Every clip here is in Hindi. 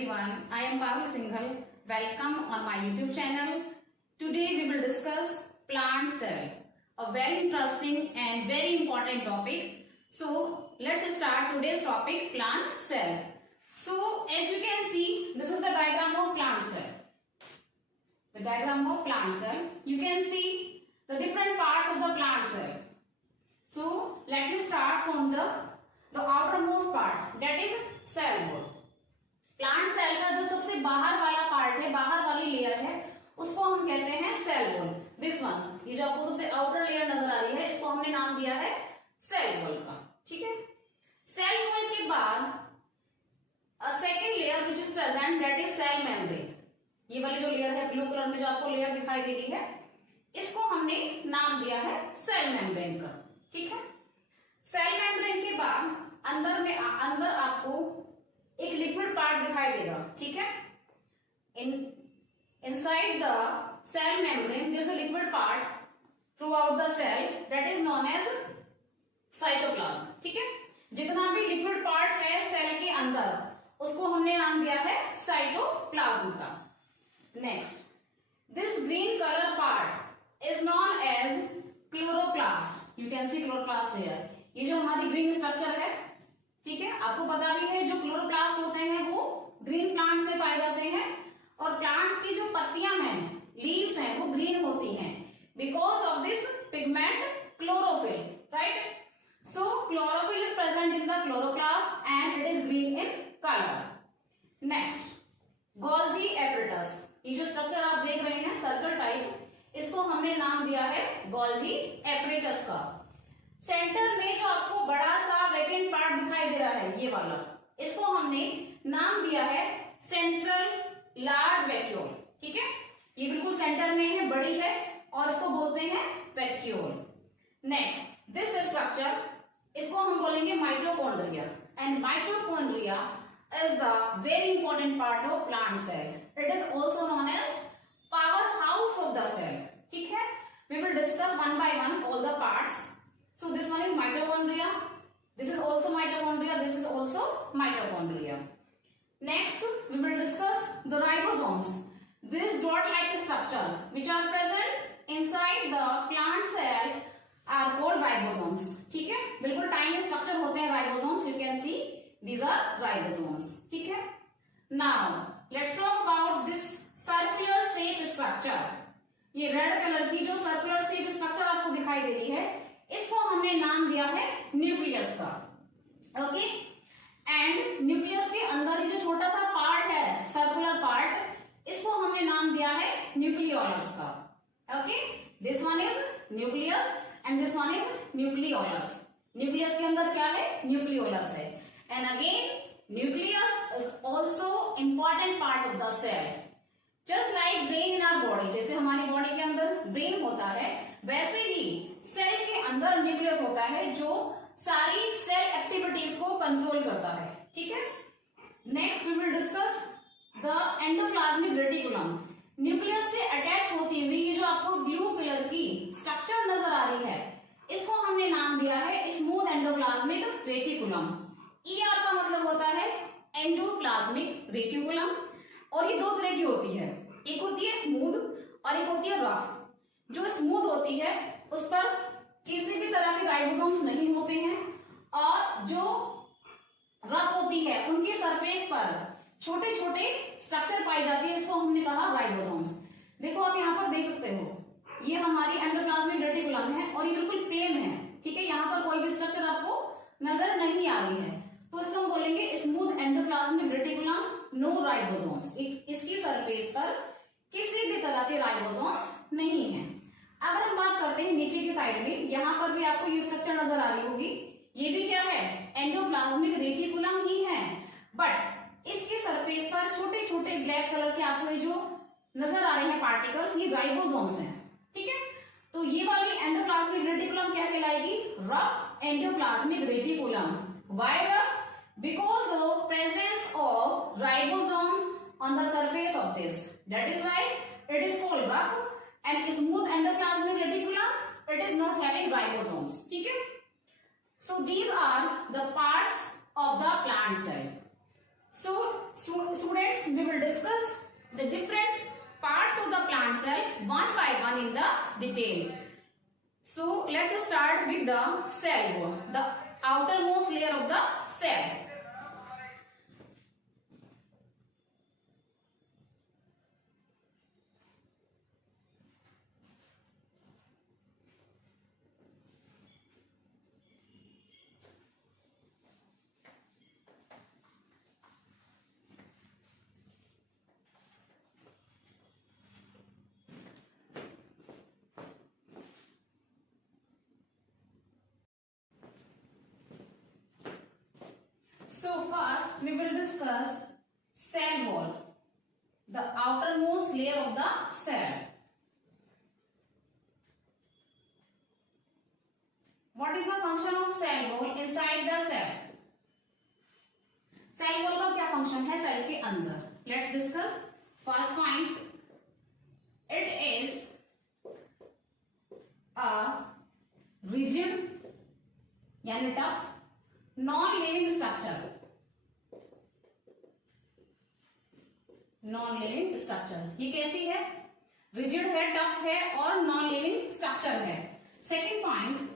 everyone. I am Parul Singhal. Welcome on my YouTube channel. Today we will discuss plant cell, a very interesting and very important topic. So let's start today's topic, plant cell. So as you can see, this is the diagram of plant cell. The diagram of plant cell. You can see the different parts of the plant cell. So let me start from the outermost part, that is cell wall. Plant cell का जो सबसे बाहर वाला पार्ट है, बाहर वाली लेयर है, उसको हम कहते हैं सेल वॉल. दिस वन, ये जो आपको सबसे आउटर लेयर नजर आ रही है, इसको हमने नाम दिया है सेल वॉल का. ठीक है. सेल वॉल के बाद a second layer which is present, that is cell membrane. ये वाली जो लेयर है ब्लू कलर में जो आपको लेयर दिखाई दे रही है, इसको हमने नाम दिया है सेल मेम्ब्रेन का. ठीक है. सेल मेम्ब्रेन के बाद अंदर आपको एक लिक्विड पार्ट दिखाई देगा. ठीक है. Inside the cell membrane there is a liquid part throughout the cell, that is known as cytoplasm. ठीक है. जितना भी लिक्विड पार्ट है सेल के अंदर, उसको हमने नाम दिया है साइटोप्लाज्म का. Next, this green colour part is known as chloroplast. You can see chloroplast here. ये जो हमारी ग्रीन स्ट्रक्चर है, ठीक है, आपको पता भी है जो क्लोरोप्लास्ट होते हैं वो ग्रीन प्लांट्स में पाए जाते हैं, और प्लांट्स की जो पत्तियां हैं, लीव्स हैं, वो ग्रीन होती हैं because of this pigment chlorophyll. Right. So chlorophyll is present in the chloroplast and it is green in colour. Next, Golgi apparatus. ये जो स्ट्रक्चर आप देख रहे हैं सर्कल टाइप, इसको हमने नाम दिया है गोल्जी एपरेटस का. सेंटर में जो आपको बड़ा सा वैकेंट पार्ट दिखाई दे रहा है, ये वाला, इसको हमने नाम दिया है सेंट्रल लार्ज वैक्यूल. ठीक है. ये बिल्कुल सेंटर में है, बड़ी है, और इसको बोलते हैं वैक्यूल. नेक्स्ट, दिस स्ट्रक्चर, इसको हम बोलेंगे mitochondria. And mitochondria is the very important part of plant cell. It is also known as power house of the cell. ठीक है. We will discuss one by one all the parts. So this one is mitochondria. This is also mitochondria. This is also mitochondria. Next, we will discuss the ribosomes. This dot-like structure which are present inside the plant cell are called ribosomes. ठीक है. बिल्कुल tiny structure होते हैं ribosomes. You can see these are ribosomes. ठीक है. Now let's talk about this circular shape structure. ये रेड कलर की जो सर्कुलर शेप स्ट्रक्चर आपको दिखाई दे रही है, इसको हमने नाम दिया है न्यूक्लियस का. ओके. एंड न्यूक्लियस के अंदर ये जो छोटा सा पार्ट है, सर्कुलर पार्ट, इसको हमने नाम दिया है न्यूक्लियोलस का. Okay. This one is nucleus and this one is nucleolus. Nucleus के अंदर क्या है? न्यूक्लियोलस है. And again nucleus is also important part of the cell. Just like brain in our body, जैसे हमारी बॉडी के अंदर ब्रेन होता है, वैसे ही सेल के अंदर न्यूक्लियस होता है जो सारी सेल एक्टिविटीज को कंट्रोल करता है. ठीक है. Next we will discuss the endoplasmic reticulum. Nucleus से अटैच होती हुई ये जो आपको ब्लू कलर की स्ट्रक्चर नजर आ रही है, इसको हमने नाम दिया है स्मूथ एंडोप्लाज्मिक रेटिकुलम. ER का मतलब होता है एंडोप्लाज्मिक रेटिकुलम, और ये दो तरह की होती है. एक होती है स्मूथ और एक होती है रफ. जो स्मूथ होती है उस पर किसी भी तरह के राइबोसोम्स नहीं होते हैं, और जो रफ होती है उनके सरफेस पर छोटे छोटे स्ट्रक्चर पाई जाती है, इसको हमने कहा राइबोसोम्स. देखो आप यहाँ पर देख सकते हो, ये हमारी एंडोप्लाज्मिक रेटिकुलम है और ये बिल्कुल प्लेन है. ठीक है. यहाँ पर कोई भी स्ट्रक्चर आपको नजर नहीं आ रही है, तो इसको हम बोलेंगे smooth endoplasmic reticulum, no ribosomes. इसकी सरफेस पर किसी भी तरह के राइबोसोम्स नहीं है. अगर हम बात करते हैं नीचे की साइड में, यहाँ पर भी आपको ये स्ट्रक्चर नजर आ रही होगी. ये भी क्या है? एंडोप्लाज्मिक रेटिकुलम ही है, बट इसकी सरफेस पर छोटे छोटे ब्लैक कलर के आपको ये जो नजर आ रहे हैं पार्टिकल्स, ये राइबोसोम्स हैं. ठीक है. तो ये वाली एंडोप्लाज्मिक रेटिकुलम क्या कहलाएगी? Rough endoplasmic reticulum. Why rough? Because of presence of ribosomes on the surface of this. That is why it is called rough. And smooth endoplasmic reticulum, it is not having ribosomes. ठीक है. So these are the parts of the plant cell. So students, we will discuss the different parts of the plant cell one by one in the detail. So let's start with the cell wall, the outermost layer of the cell. So first we will discuss cell wall, the outermost layer of the cell. What is the function of cell wall inside the cell? Cell wall का क्या function है cell के अंदर? Let's discuss. First point, it is a rigid यानी tough non-living structure. Non living structure, ये कैसी है? रिजिड है, टफ है और नॉन लिविंग स्ट्रक्चर है. Second point,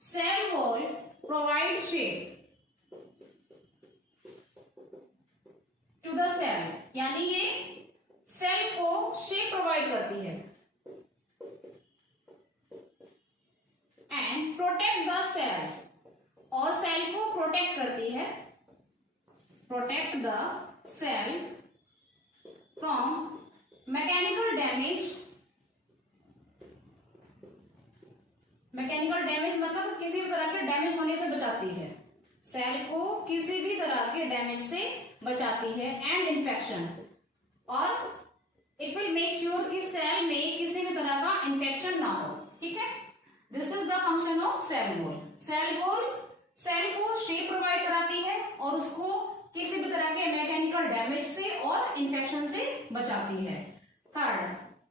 cell wall provide shape to the cell, यानी ये सेल को शेप प्रोवाइड करती है. एंड प्रोटेक्ट द सेल, और सेल को प्रोटेक्ट करती है. Protect the cell from mechanical damage. Mechanical damage मतलब किसी भी तरह के डैमेज होने से बचाती है. सेल को किसी भी तरह के डैमेज से बचाती है. एंड इन्फेक्शन, और इट विल मेक श्योर कि सेल में किसी भी तरह का इन्फेक्शन ना हो. ठीक है, this is the function of cell wall. Cell wall cell को शेप प्रोवाइड कराती है और उसको किसी भी तरह के मैकेनिकल डैमेज से और इन्फेक्शन से बचाती है. Third,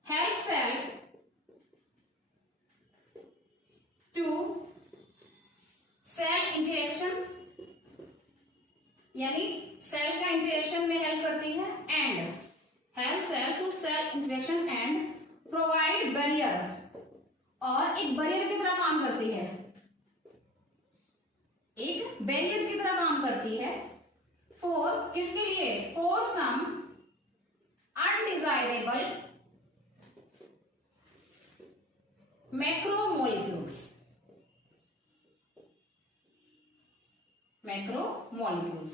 help cell to cell interaction, यानी सेल का इंटरेक्शन में हेल्प करती है. And help cell to cell interaction and provide barrier, और एक बैरियर की तरह काम करती है. एक बैरियर की तरह काम करती है. फॉर किसके लिए? For some undesirable macromolecules. Macromolecules,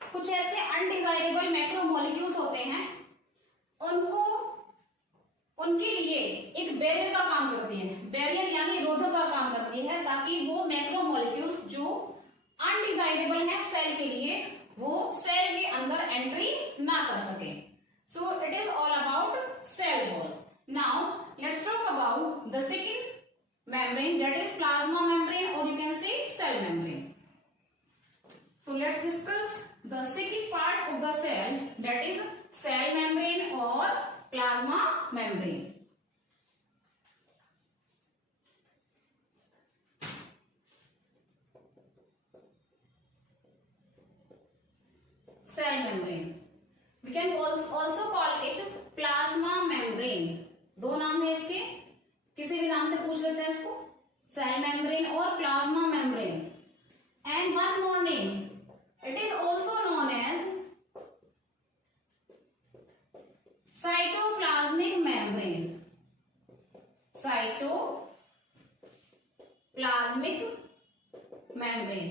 कुछ ऐसे अनडिजायरेबल मैक्रोमोलिक्यूल्स होते हैं, उनको उनके लिए एक बैरियर का काम करती है. बैरियर यानी रोधक का काम करती है, ताकि वो मैक्रोमोलिक्यूल्स जो अनडिजायरेबल है सेल के लिए, वो सेल के अंदर एंट्री ना कर सके. So it is all about cell wall. Now let's talk about the second membrane, that is plasma membrane, और you can say cell membrane. So let's discuss the second part of the cell, that is cell membrane और plasma membrane. Cell membrane, we can also call it plasma membrane. दो नाम है इसके, किसी भी नाम से पूछ लेते हैं इसको, सेल मेम्ब्रेन और plasma membrane. And one more name, it is also known as cytoplasmic membrane. Cytoplasmic membrane.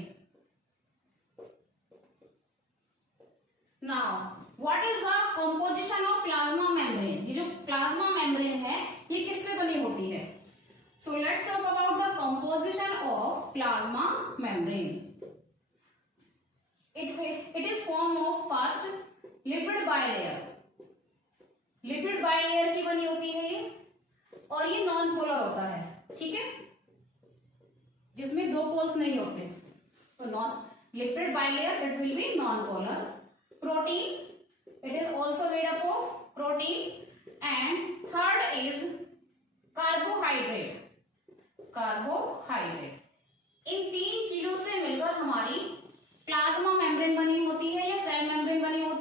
Now, what is the composition of plasma membrane? ये जो प्लाज्मा मेम्ब्रेन है, ये किससे बनी होती है? So let's talk about the composition of plasma membrane. It is form of first lipid bilayer. Lipid bilayer की बनी होती है ये, और ये नॉन पोलर होता है. ठीक है, जिसमें दो पोल्स नहीं होते. तो non lipid bilayer, it will B non polar. Protein, it is also made up of protein. And third is carbohydrate. इन तीन चीजों से मिलकर हमारी प्लाज्मा मेम्ब्रेन बनी होती है या सेल मेम्ब्रेन बनी होती है.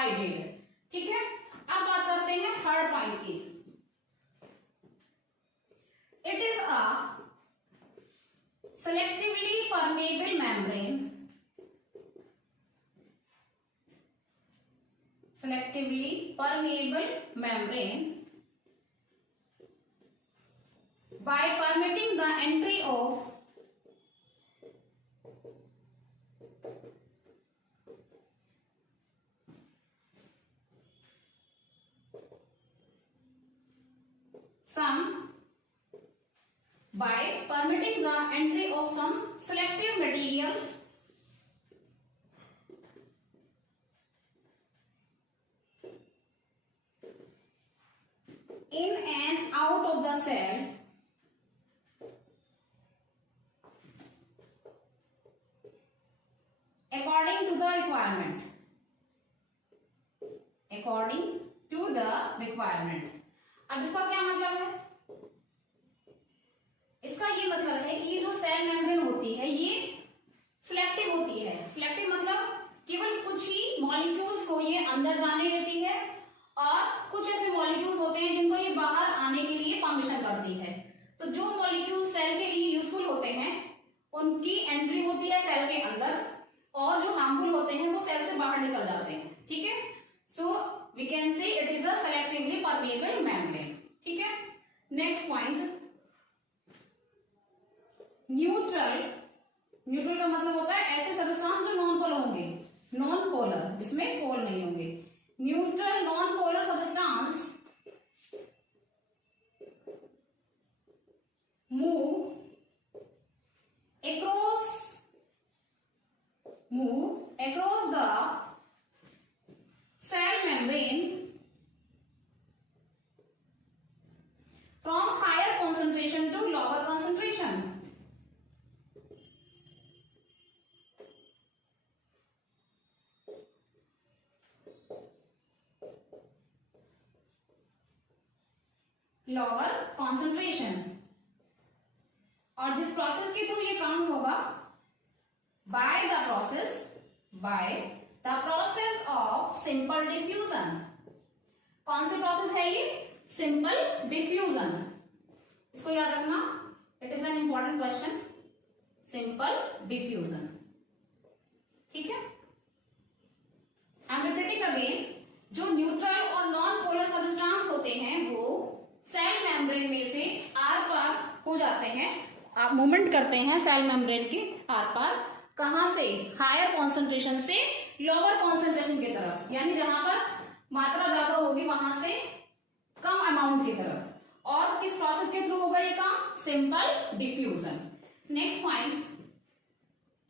हाइड्रेटेड। ठीक है, अब बात करते हैं थर्ड पॉइंट की। It is a selectively permeable membrane, selectively permeable membrane by permitting the entry of some selective materials in and out of the cell according to the requirement, according to the requirement। अब इसका क्या मतलब है? इसका ये मतलब है कि जो सेल मेम्ब्रेन होती है ये सिलेक्टिव होती है। सिलेक्टिव मतलब केवल कुछ ही मॉलिक्यूल्स को ये अंदर जाने देती है और कुछ ऐसे मॉलिक्यूल्स होते हैं जिनको ये बाहर आने के लिए परमिशन करती है। तो जो मॉलिक्यूल सेल के लिए यूजफुल होते हैं उनकी एंट्री होती है सेल के अंदर और जो हार्मफुल होते हैं वो सेल से बाहर निकल जाते हैं। ठीक है, so we can say it is a selectively permeable membrane. ठीक है, नेक्स्ट पॉइंट न्यूट्रल। न्यूट्रल का मतलब होता है ऐसे सब्सटेंस जो नॉन पोलर होंगे, नॉन पोलर जिसमें पोल नहीं होंगे। Neutral non polar substance move across the cell membrane from higher concentration to lower concentration। Lower concentration. और जिस प्रोसेस के थ्रू ये काम होगा by the process of simple diffusion. कौन सी प्रोसेस है ये? Simple diffusion. इसको याद रखना, it is an important question. Simple diffusion. ठीक है, आई एम रिपीटिंग अगेन, जो न्यूट्रल और नॉन पोलर सब्सटेंस होते हैं वो सेल मेम्ब्रेन में से आर पार हो जाते हैं। आप मूवमेंट करते हैं सेल मेम्ब्रेन के आर पार, कहां से? हायर कॉन्सेंट्रेशन से लोअर कॉन्सेंट्रेशन की तरफ, यानी जहां पर मात्रा ज्यादा होगी वहां से कम अमाउंट की तरफ। और किस प्रोसेस के थ्रू होगा ये काम? Simple diffusion. Next point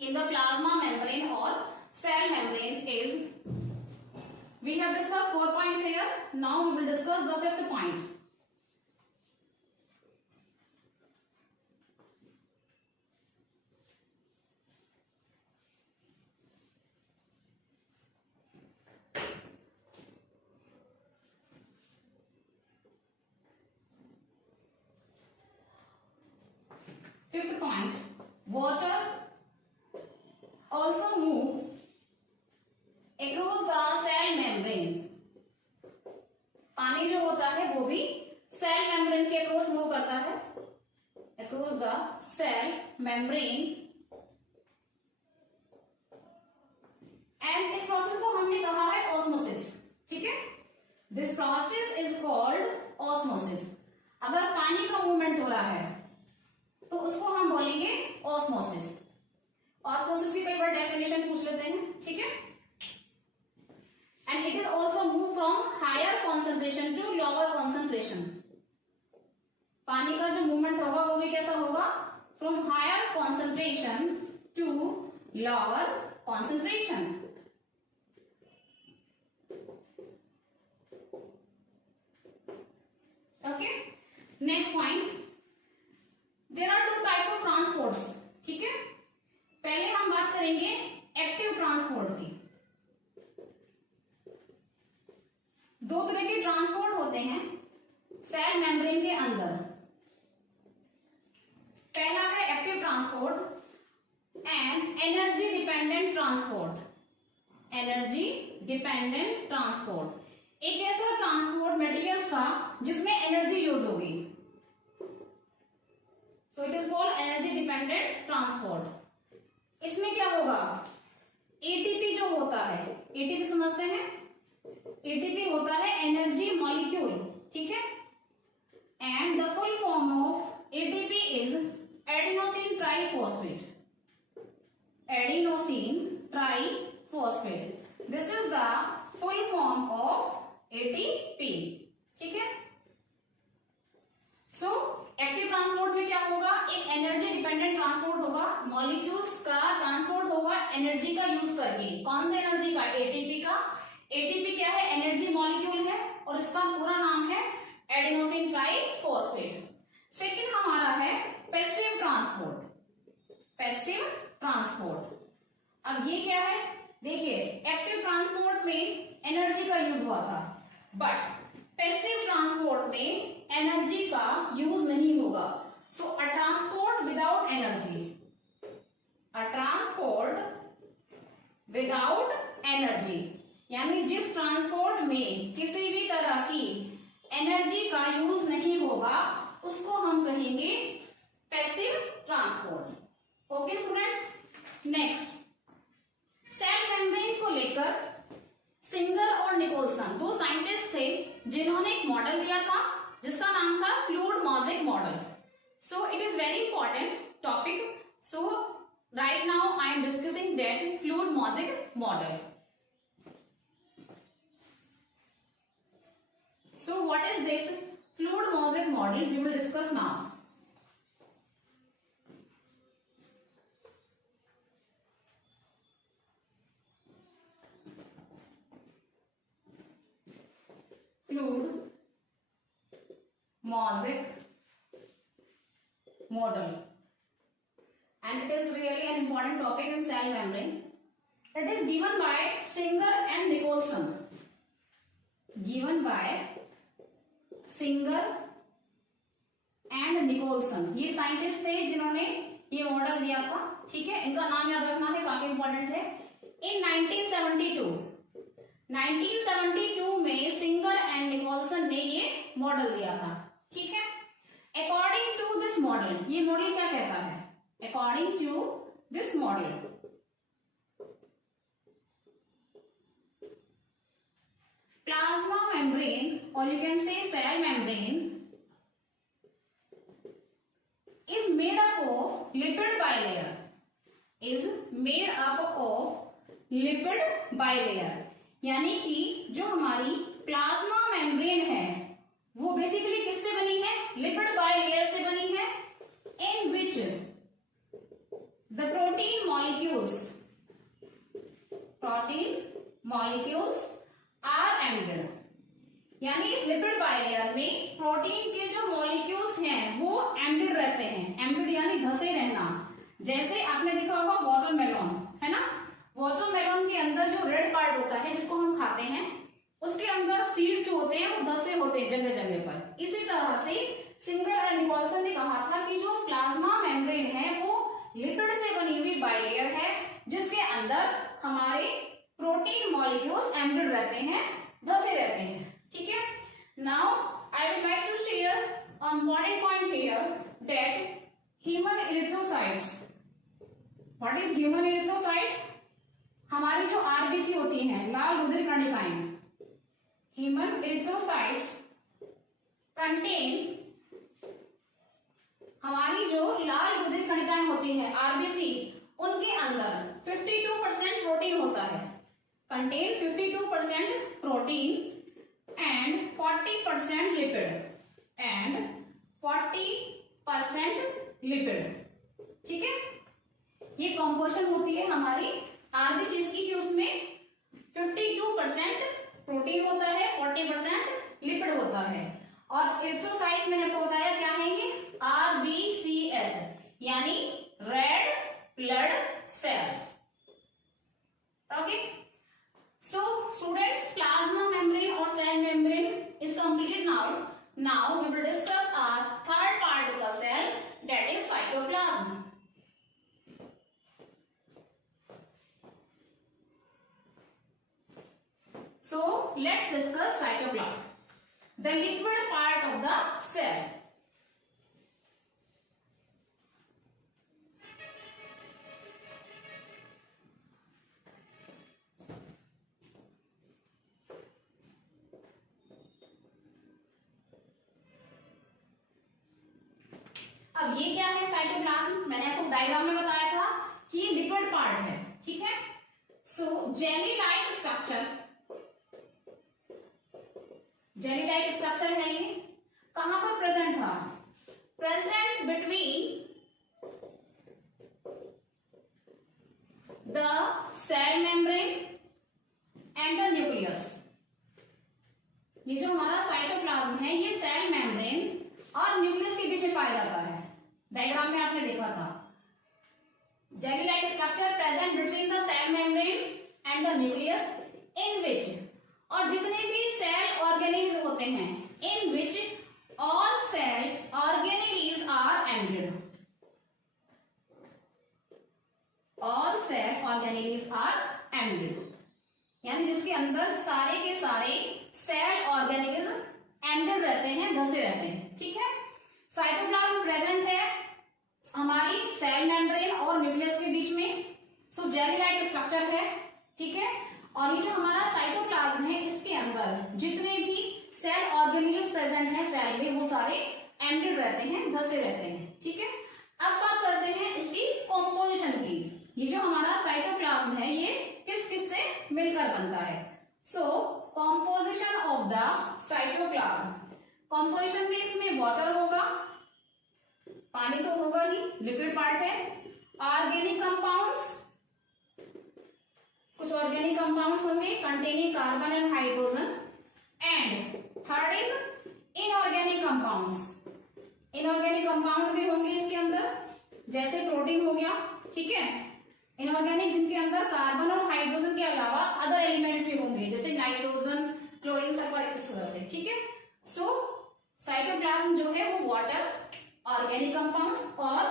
in the plasma membrane और cell membrane is, we have discussed 4 points here, now we will discuss the 5th point। Fifth point, water also move across the cell membrane। पानी जो होता है वो भी सेल मेम्ब्रेन के अक्रॉस मूव करता है, across the cell membrane। And इस प्रोसेस को हमने कहा है ऑस्मोसिस। ठीक है, this process is called osmosis. अगर पानी का मूवमेंट हो रहा है तो उसको हम बोलेंगे ऑस्मोसिस। ऑस्मोसिस की कई बार डेफिनेशन पूछ लेते हैं। ठीक है, and it is also move from higher concentration to lower concentration. पानी का जो मूवमेंट होगा वो भी कैसा होगा? From higher concentration to lower concentration. Okay, next point, there are 2 types of transports. ठीक है, पहले हम बात करेंगे एक्टिव ट्रांसपोर्ट की। 2 तरह के ट्रांसपोर्ट होते हैं सेल मेम्ब्रेन के अंदर। पहला है active transport and energy dependent transport. Energy dependent transport, एक ऐसा ट्रांसपोर्ट मटेरियल्स का जिसमें एनर्जी यूज होगी, सो it is called energy dependent transport. इसमें क्या होगा, एटीपी जो होता है, एटीपी समझते हैं, एटीपी होता है एनर्जी मॉलिक्यूल, ठीक है, and the full form of ATP is adenosine triphosphate, adenosine triphosphate, this is the full form of ATP, ठीक है। सो एक्टिव ट्रांसपोर्ट में क्या होगा, एक एनर्जी डिपेंडेंट ट्रांसपोर्ट होगा, मॉलिक्यूल्स का ट्रांसपोर्ट होगा एनर्जी का यूज करके, कौन से एनर्जी का, एटीपी का। एटीपी क्या है, एनर्जी मॉलिक्यूल है और इसका पूरा नाम है एडिनोसिन ट्राइफॉस्फेट। सेकंड हमारा है पैसिव ट्रांसपोर्ट, पैसिव ट्रांसपोर्ट। अब ये क्या है, देखिए एक्टिव ट्रांसपोर्ट में एनर्जी का यूज हुआ था, बट पैसिव ट्रांसपोर्ट में एनर्जी का यूज नहीं होगा। So uh transport without energy, uh transport without energy, यानी जिस ट्रांसपोर्ट में किसी भी तरह की एनर्जी का यूज नहीं होगा उसको हम कहेंगे passive transport. Okay students, next cell membrane को लेकर सिंगर और निकोलसन दो साइंटिस्ट थे जिन्होंने एक मॉडल दिया था जिसका नाम था fluid mosaic model. So it is very important topic, so right now I am discussing that fluid mosaic model. So what is this fluid mosaic model? We will discuss now. Fluid mosaic model, and it is really an important topic in cell membrane. It is given by Singer and Nicholson. Given by Singer and Nicolson, ये साइंटिस्ट थे जिन्होंने ये मॉडल दिया था, ठीक है, इनका नाम याद रखना है, काफी इंपॉर्टेंट है। इन 1972 में सिंगर एंड निकोलसन ने ये मॉडल दिया था, ठीक है। अकॉर्डिंग टू दिस मॉडल, ये मॉडल क्या कहता है, according to this model plasma membrane, or you can say cell membrane, is made up of lipid bilayer, is made up of lipid bilayer, यानी कि जो हमारी प्लाज्मा मेम्ब्रेन है वो बेसिकली किससे बनी है, लिपिड बाइलेयर से बनी है, in which the protein molecules are embedded, यानी इस लिपिड बाइलेयर में प्रोटीन के जो मॉलिक्यूल्स हैं वो एम्बेडेड रहते हैं, एम्बेडेड यानी धसे रहना। जैसे आपने देखा होगा वाटरमेलन, है ना, वाटरमेलन के अंदर जो रेड पार्ट होता है जिसको हम खाते हैं उसके अंदर सीड्स जो होते हैं वो धसे होते हैं जगह जगह पर। इसी तरह से सिंगर और निकोलसन ने कहा था कि जो प्लाज्मा मेम्ब्रेन है वो लिपिड से बनी हुई बाइलेयर है जिसके अंदर हमारे प्रोटीन मॉलिक्यूल्स एम्बेडेड रहते हैं, धसे रहते हैं, ठीक है। Now I would like to share a important point here that human erythrocytes, what is human erythrocytes, हमारी जो आरबीसी होती हैं, लाल रुधिर कणिकाएं, ह्यूमन एरिथ्रोसाइट्स कंटेन, हमारी जो लाल रुधिर कणिकाएं होती हैं आरबीसी, उनके अंदर 52% प्रोटीन होता है, contain 52% protein and 40% lipid and 40% lipid, ठीक है। ये कॉम्पोजिशन होती है हमारी आरबीसी की कि उसमें 52% प्रोटीन होता है, 40% लिपिड होता है। और एरिथ्रोसाइट्स मैंने आपको बताया क्या है ये, आरबीसीएस, यानी red blood cells, okay. So students, plasma membrane or cell membrane is completed now. Now we will discuss our third part of the cell, that is cytoplasm. Let's discuss cytoplasm, the liquid part of the cell. अब ये क्या है साइटोप्लाज्म? मैंने आपको डायग्राम में बताया था कि ये लिक्विड पार्ट है, ठीक है। So jelly like structure, jelly like structure है ये, कहां पर प्रेजेंट था? Present between the cell membrane and the nucleus. ये जो हमारा साइटोप्लाज्म है ये सेल मेम्ब्रेन और न्यूक्लियस के बीच में पाया जाता है। डायग्राम में आपने देखा था jelly like structure present between the cell membrane and the nucleus in which, और जितने भी सेल ऑर्गेनेल्स होते हैं in which all cell organelles are embedded, all cell organelles are embedded, यानी जिसके अंदर सारे के सारे सेल ऑर्गेनेल्स एंडेड रहते हैं, धसे रहते हैं, ठीक है। साइटोप्लाज्म प्रेजेंट है हमारी सेल मेम्ब्रेन और न्यूक्लियस के बीच में, सो जेली लाइक स्ट्रक्चर है, ठीक है। और ये जो हमारा साइटोप्लाज्म है इसके अंदर जितने भी सेल ऑर्गेनेल्स प्रेजेंट है सेल में वो सारे एंडेड रहते हैं, धसे रहते हैं, ठीक है। अब बात करते हैं इसकी कॉम्पोजिशन की। ये जो हमारा साइटोप्लाज्म है ये किस किस से मिलकर बनता है? So composition of the cytoplasm, composition में इसमें वाटर होगा, पानी तो होगा ही, लिक्विड पार्ट है। ऑर्गेनिक कंपाउंड्स, कुछ ऑर्गेनिक कंपाउंड्स होंगे containing carbon and hydrogen, and third is inorganic compounds, inorganic compound भी होंगे इसके अंदर, जैसे प्रोटीन हो गया, ठीक है। इनऑर्गेनिक जिनके अंदर कार्बन और हाइड्रोजन के अलावा अदर एलिमेंट्स भी होंगे जैसे नाइट्रोजन, क्लोरीन, सल्फर, इस तरह से, ठीक है। सो साइटोप्लाज्म जो है वो वाटर, ऑर्गेनिक कंपाउंड्स और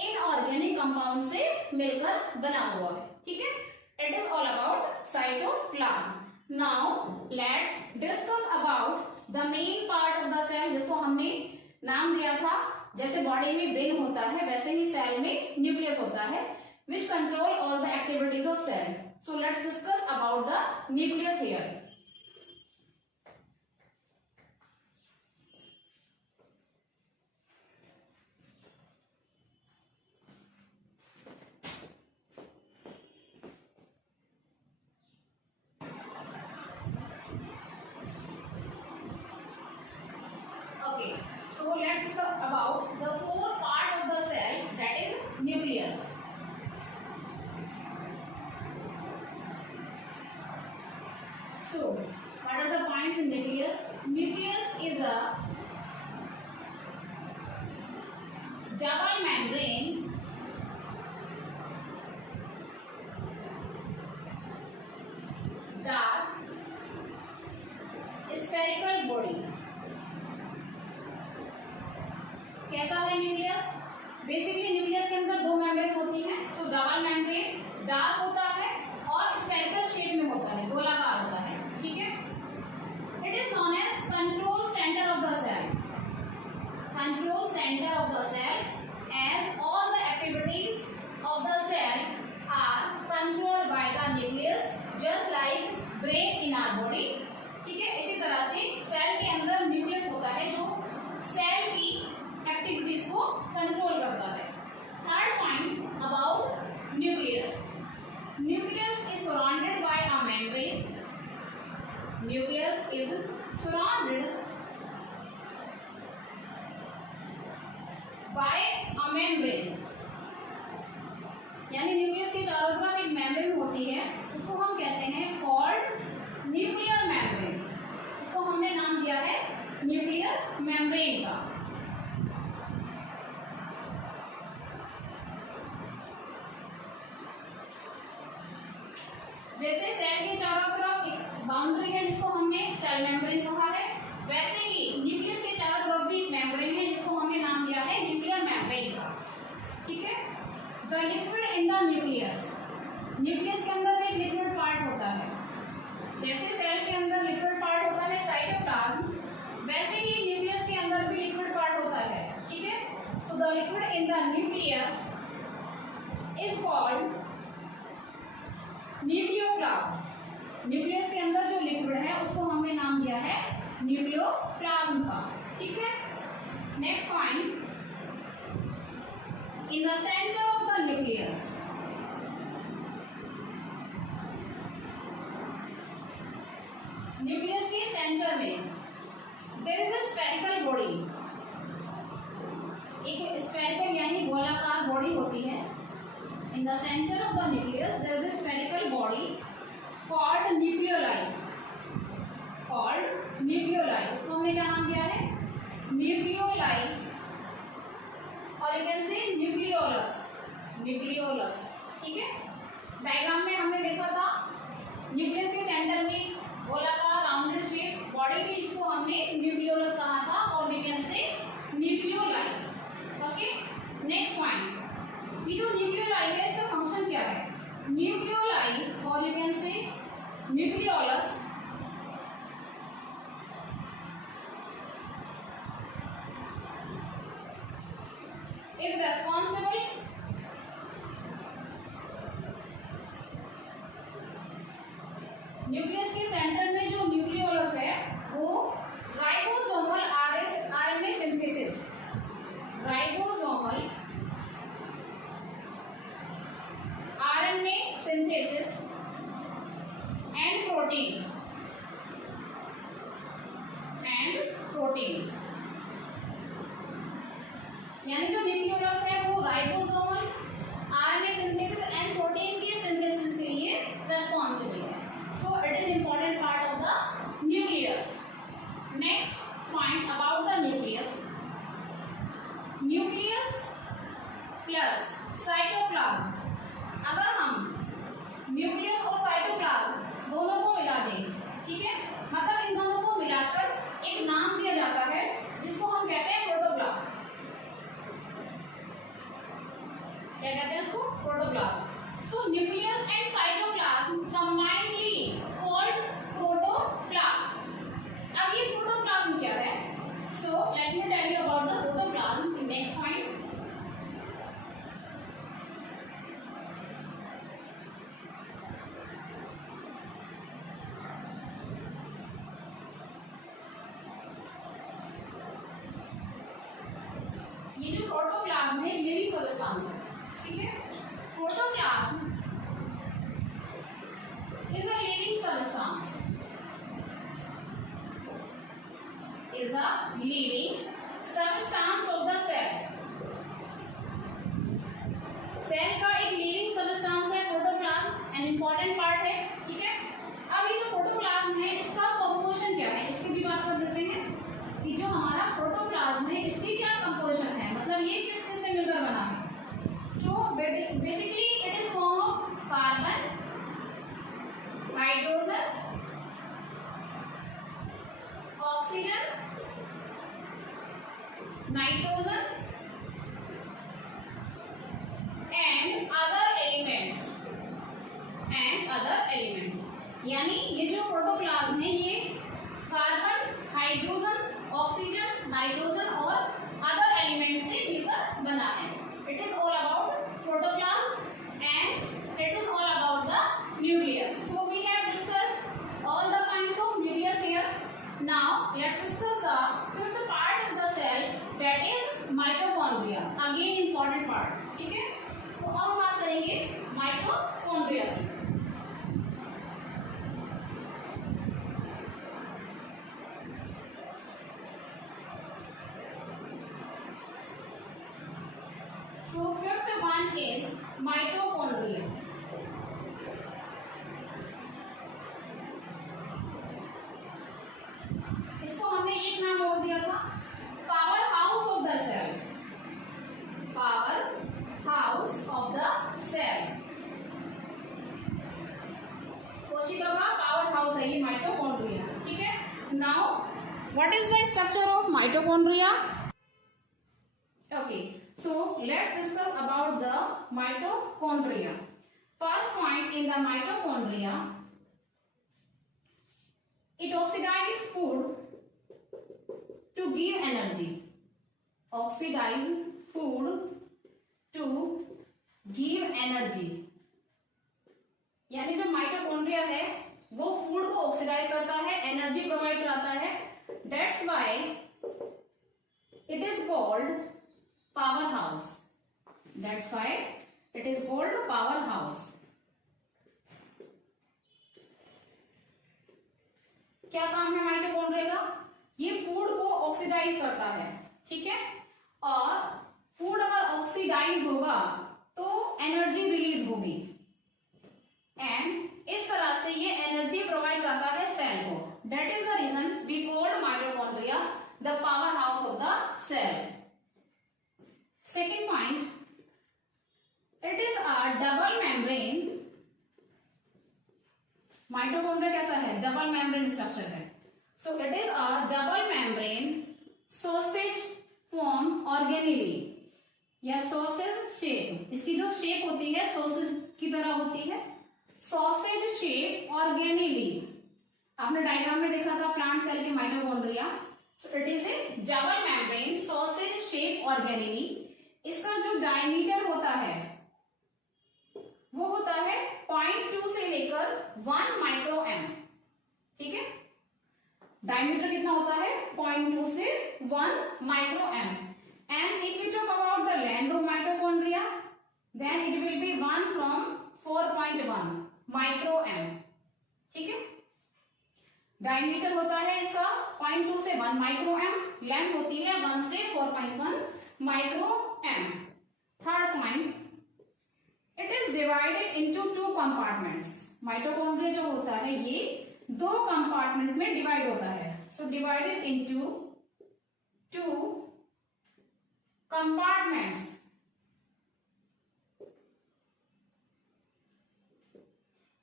इनऑर्गेनिक कंपाउंड से मिलकर बना हुआ है, ठीक है। It is all about cytoplasm. Now let's discuss about the main part of the cell, जिसको हमने नाम दिया था, जैसे बॉडी में ब्रेन होता है वैसे ही सेल में न्यूक्लियस होता है, which control all the activities of cell. So let's discuss about the nucleus here. Okay, so let's discuss about the four part of the cell, that is nucleus. So, what are the points in nucleus? Nucleus is a double membrane dark spherical body. कैसा है न्यूक्लियस? बेसिकली न्यूक्लियस के अंदर दो मेम्ब्रेन होती है, सो डबल मेम्ब्रेन डार्क होता है और स्फेरिकल शेप में होता है, गोलाकार होता है, ठीक है। It is known as control centre of the cell, control centre of the cell, as all the activities of the cell are controlled by the nucleus, just like brain in our body, ठीक है। इसी तरह से सेल के अंदर न्यूक्लियस होता है जो सेल की एक्टिविटीज को कंट्रोल करता है। Third point about nucleus, nucleus is surrounded by a membrane, nucleus is surrounded by a membrane, यानी न्यूक्लियस के चारों तरफ एक मेम्ब्रेन होती है, उसको हम कहते हैं कॉल्ड न्यूक्लियर मेम्ब्रेन, उसको हमने नाम दिया है न्यूक्लियर मेम्ब्रेन का। जैसे सेल के चारों तरफ एक बाउंड्री है जिसको हमने सेल मेम्ब्रेन कहा है, वैसे ही न्यूक्लियस के चारों तरफ भी एक मेम्ब्रेन है जिसको हमने नाम दिया है न्यूक्लियर मेम्ब्रेन का, ठीक है। The liquid in the nucleus, nucleus के अंदर एक लिक्विड पार्ट होता है, जैसे सेल के अंदर लिक्विड पार्ट होता है साइटोप्लाज्म, वैसे ही न्यूक्लियस के अंदर भी लिक्विड पार्ट होता है, ठीक है। So the liquid in the nucleus is called nucleoplasm. Nucleus के अंदर जो लिक्विड है उसको हमने नाम दिया है न्यूक्लियोप्लाज्म का, ठीक है। Next point, in the centre of the nucleus, nucleus के सेंटर में there is a spherical body, एक स्फेरिकल यानी गोलाकार बॉडी होती है। In the centre of the nucleus there is a spherical body called nucleoli, called nucleoli. उसको हमने क्या नाम दिया है? न्यूक्लियोलाई, और you can say nucleolus, nucleolus, ठीक है। डायग्राम में हमने देखा था न्यूक्लियस के सेंटर में गोलाकार राउंडेड शेप बॉडी थी, इसको हमने न्यूक्लियोलस कहा था, और we can say nucleoli, okay. Next point, ये जो न्यूक्लियोलाई है इसका फंक्शन क्या है? न्यूक्लियोलाई और you can say nucleolus is responsible nucleus के सेंटर में जो न्यूक्लियोलस है वो ribosomal RNA synthesis, ribosomal RNA synthesis and protein, यानी जो न्यूक्लियोलस है वो ribosomal RNA synthesis and protein के सिंथेसिस के लिए रेस्पॉन्सिबल है। So it is important part of the nucleus. Next point about the nucleus, nucleus plus cytoplasm, अगर हम न्यूक्लियस और साइटोप्लाज्म दोनों को मिला दें, ठीक है, मतलब इन दोनों को मिलाकर एक नाम दिया जाता है जिसको हम कहते हैं प्रोटोप्लाज्म। क्या कहते हैं इसको? Protoplasm. So nucleus and cytoplasm combinedly called protoplasm. अब ये प्रोटोप्लाज्म क्या है? So let me tell you about the protoplasm in next point. ये जो प्रोटोप्लाज्म है लिविंग सब्सटेंस है, ठीक है। Protoplasm is a living substance, is a living substance of the cell। Cell का एक लिविंग सब्सटेंस है प्रोटोप्लाज्म, एन इंपॉर्टेंट पार्ट है, ठीक है। अब ये जो प्रोटोप्लाज्म है इसका कंपोजिशन क्या है इसकी भी बात कर देते हैं कि जो हमारा प्रोटोप्लाज्म है इसकी क्या कंपोजिशन है, मतलब ये किस किस से मिलकर बना है। So basically it is form of carbon, hydrogen, oxygen, nitrogen and other elements, यानी ये जो प्रोटोप्लाज्म है ये कार्बन, हाइड्रोजन, ऑक्सीजन, नाइट्रोजन और अदर एलिमेंट्स से मिलकर बना है। It is all about protoplasm and it is all about the nucleus. So we have discussed all the kinds of nucleus here. Now let's discuss the fifth part of the cell, that is mitochondria. Again important part, ठीक है। तो अब हम बात करेंगे माइटोकॉन्ड्रिया की। So fifth one is mitochondria. इसको हमने एक नाम और दिया था, power house of the cell, power house of the cell. कोशिका का पावर हाउस है ये माइटोकॉन्ड्रिया, ठीक है। Now what is the structure of mitochondria? Okay, so let's discuss about the mitochondria. First point in the mitochondria, It oxidizes food to give energy. Oxidize food to give energy. यानी जो माइटोकॉन्ड्रिया है वो फूड को ऑक्सीडाइज करता है, एनर्जी प्रोवाइड कराता है. That's why it is called powerhouse. That's why it is called powerhouse. क्या काम है माइटोकॉन्ड्रिया का? ये फूड को ऑक्सीडाइज करता है, ठीक है. और फूड अगर ऑक्सीडाइज होगा तो एनर्जी रिलीज होगी, एंड इस तरह से ये एनर्जी प्रोवाइड करता है सेल को. That is the reason we called mitochondria the power house of the cell. Second point, it is a double membrane. Mitochondria कैसा है? डबल मेम्ब्रेन स्ट्रक्चर है. So it is a double membrane sausage form organelle, या सॉसेज शेप. इसकी जो शेप होती है सॉसेज की तरह होती है, सॉसेज शेप ऑर्गेनेली. आपने डायग्राम में देखा था प्लांट सेल के mitochondria. So it is A double membrane sausage shape organelle. इसका जो डायमीटर होता है वो होता है 0.2 से लेकर 1 माइक्रो एम. ठीक है, डायमीटर कितना होता है? 0.2 से 1 micro m. And if you talk about the length of mitochondria then it will be 1 from 4.1 micro m. ठीक है, डायमीटर होता है इसका 0.2 से 1 माइक्रो एम, लेंथ होती है 1 से 4.1 micro m. Third point, it is divided into 2 compartments. Mitochondria जो होता है ये 2 कंपार्टमेंट में डिवाइड होता है. So divided into 2 compartments.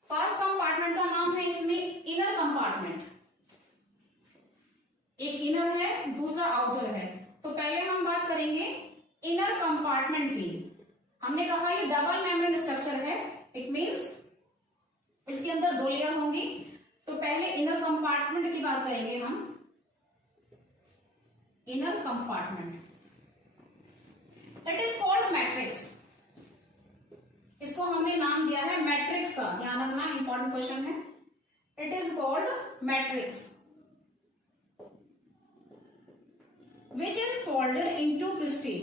First compartment का नाम है इसमें इनर कंपार्टमेंट. एक इनर है, दूसरा आउटर है. तो पहले हम बात करेंगे इनर कंपार्टमेंट की. हमने कहा ये डबल मेम्ब्रेन स्ट्रक्चर है, इट मींस इसके अंदर 2 लेयर होंगी. तो पहले इनर कंपार्टमेंट की बात करेंगे हम. Inner compartment, it is called matrix. इसको हमने नाम दिया है मैट्रिक्स का. ध्यान रखना, इंपॉर्टेंट क्वेश्चन है. It is called matrix which is folded into cristae.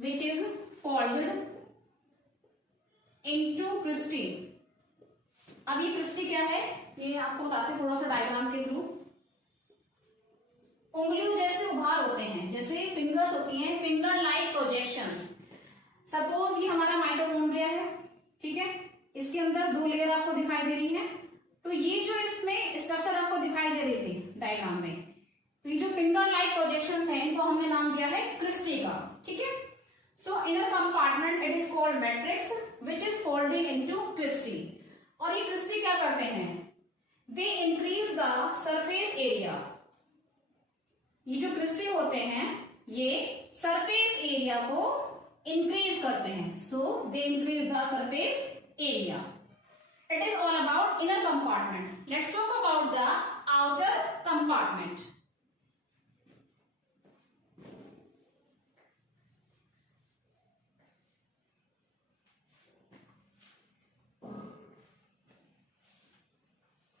Which is folded into cristae. अब ये क्रिस्टी क्या है ये आपको बताते हैं थोड़ा सा डायग्राम के थ्रू. उंगलियों जैसे उभार होते हैं, जैसे फिंगर्स होती हैं, फिंगर लाइक प्रोजेक्शंस. सपोज ये हमारा माइटोकॉन्ड्रिया है, ठीक है, इसके अंदर 2 लेयर आपको दिखाई दे रही है. तो ये जो इसमें स्ट्रक्चर आपको दिखाई दे रही थी डायग्राम में, तो ये जो फिंगर लाइक प्रोजेक्शंस हैं इनको हमने नाम दिया है क्रिस्टी का. ठीक है, so inner compartment it is called matrix which is folded into cristae. और ये क्रिस्टी क्या करते हैं? They increase the surface area. ये जो क्रिस्टी होते हैं ये सरफेस एरिया को इंक्रीज करते हैं. So they increase the surface area. It is all about inner compartment. Let's talk about the outer compartment.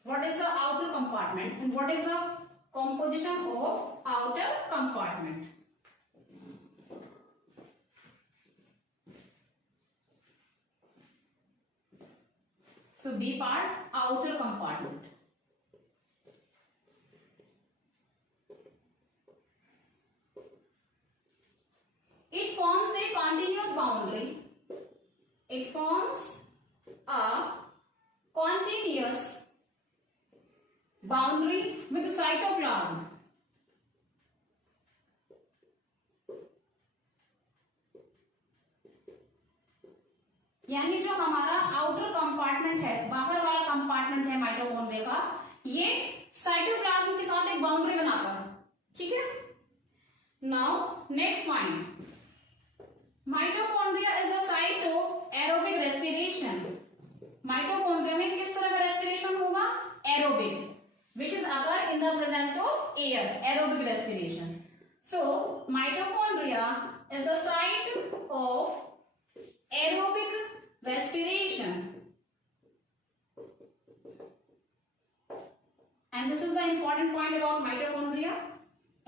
What is the outer compartment and what is the composition of outer compartment? So B part, outer compartment. It forms a continuous boundary. It forms a continuous boundary with cytoplasm. यानी जो हमारा आउटर कंपार्टमेंट है, बाहर वाला कंपार्टमेंट है माइटोकॉन्ड्रिया का, ये साइटोप्लाज्म के साथ एक बाउंड्री बनाता है. ठीक है, now next point, mitochondria is the site of aerobic respiration. Mitochondria में किस तरह का रेस्पिरेशन होगा? Aerobic, air, aerobic respiration. So mitochondria is the site of aerobic respiration, and this is the important point about mitochondria.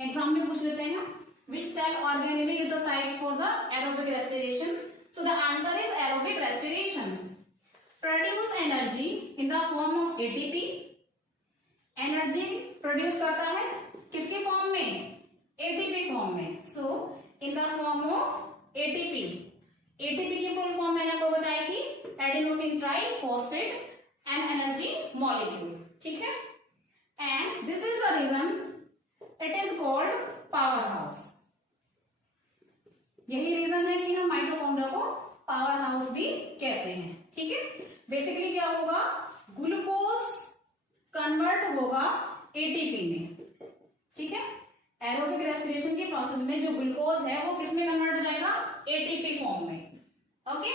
Exam में पूछ लेते हैं which cell organelle is the site for the aerobic respiration. So the answer is aerobic respiration. Produce energy in the form of ATP. Energy produce करता है किसके फॉर्म में? एटीपी फॉर्म में. So in the form of ATP. ATP की फुल फॉर्म मैंने आपको बताई थी, adenosine triphosphate an energy molecule. ठीक है. And this is the reason it is called power house. यही रीजन है कि हम माइटोकॉन्ड्रिया को पावर हाउस भी कहते हैं. ठीक है. बेसिकली क्या होगा, ग्लूकोज कन्वर्ट होगा एटीपी में. ठीक है. एरोबिक रेस्पिरेशन की प्रोसेस में जो ग्लूकोज है वो किस में कन्वर्ट हो जाएगा? एटीपी फॉर्म में. Okay.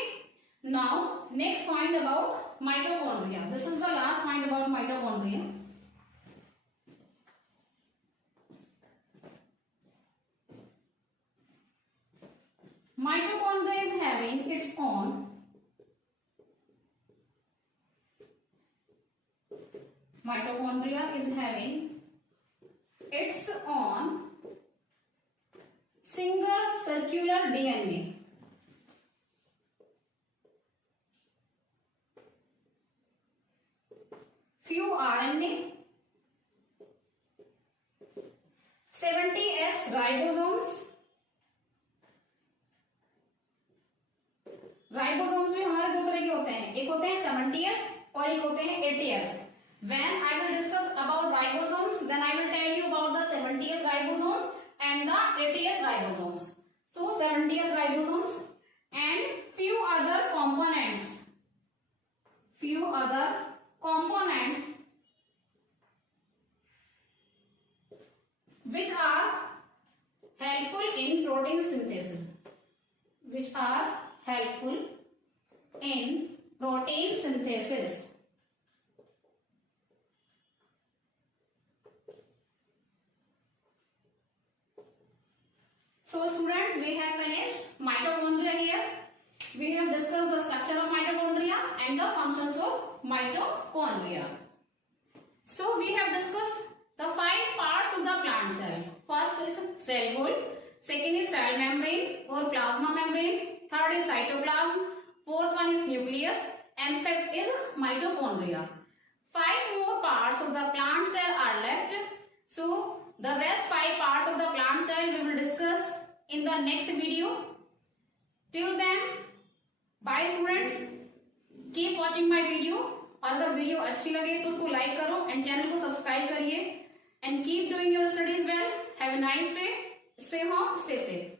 Now next point about mitochondria. This is the last point about mitochondria. Mitochondria is having its own single circular DNA. Few RNA, 70S ribosomes. Ribosomes भी हमारे दो तरह के होते हैं, एक होते हैं 70S और एक होते हैं 80S. When I will discuss about ribosomes, then I will tell you about the 70S ribosomes and the 80S ribosomes. So 70S ribosomes and few other components which are helpful in protein synthesis. So students, we have finished mitochondria here. We have discussed the structure of mitochondria and the functions of mitochondria. So we have discussed the 5 parts of the plant cell. First is cell wall, second is cell membrane or plasma membrane, third is cytoplasm, fourth one is nucleus, and fifth is mitochondria. 5 more parts of the plant cell are left. So the rest 5 parts of the plant cell we will discuss in the next video. Till then, bye students. Keep watching my video. और अगर वीडियो अच्छी लगे तो उसको लाइक करो एंड चैनल को सब्सक्राइब करिए. And keep doing your studies well. Have a nice day. Stay home, stay safe.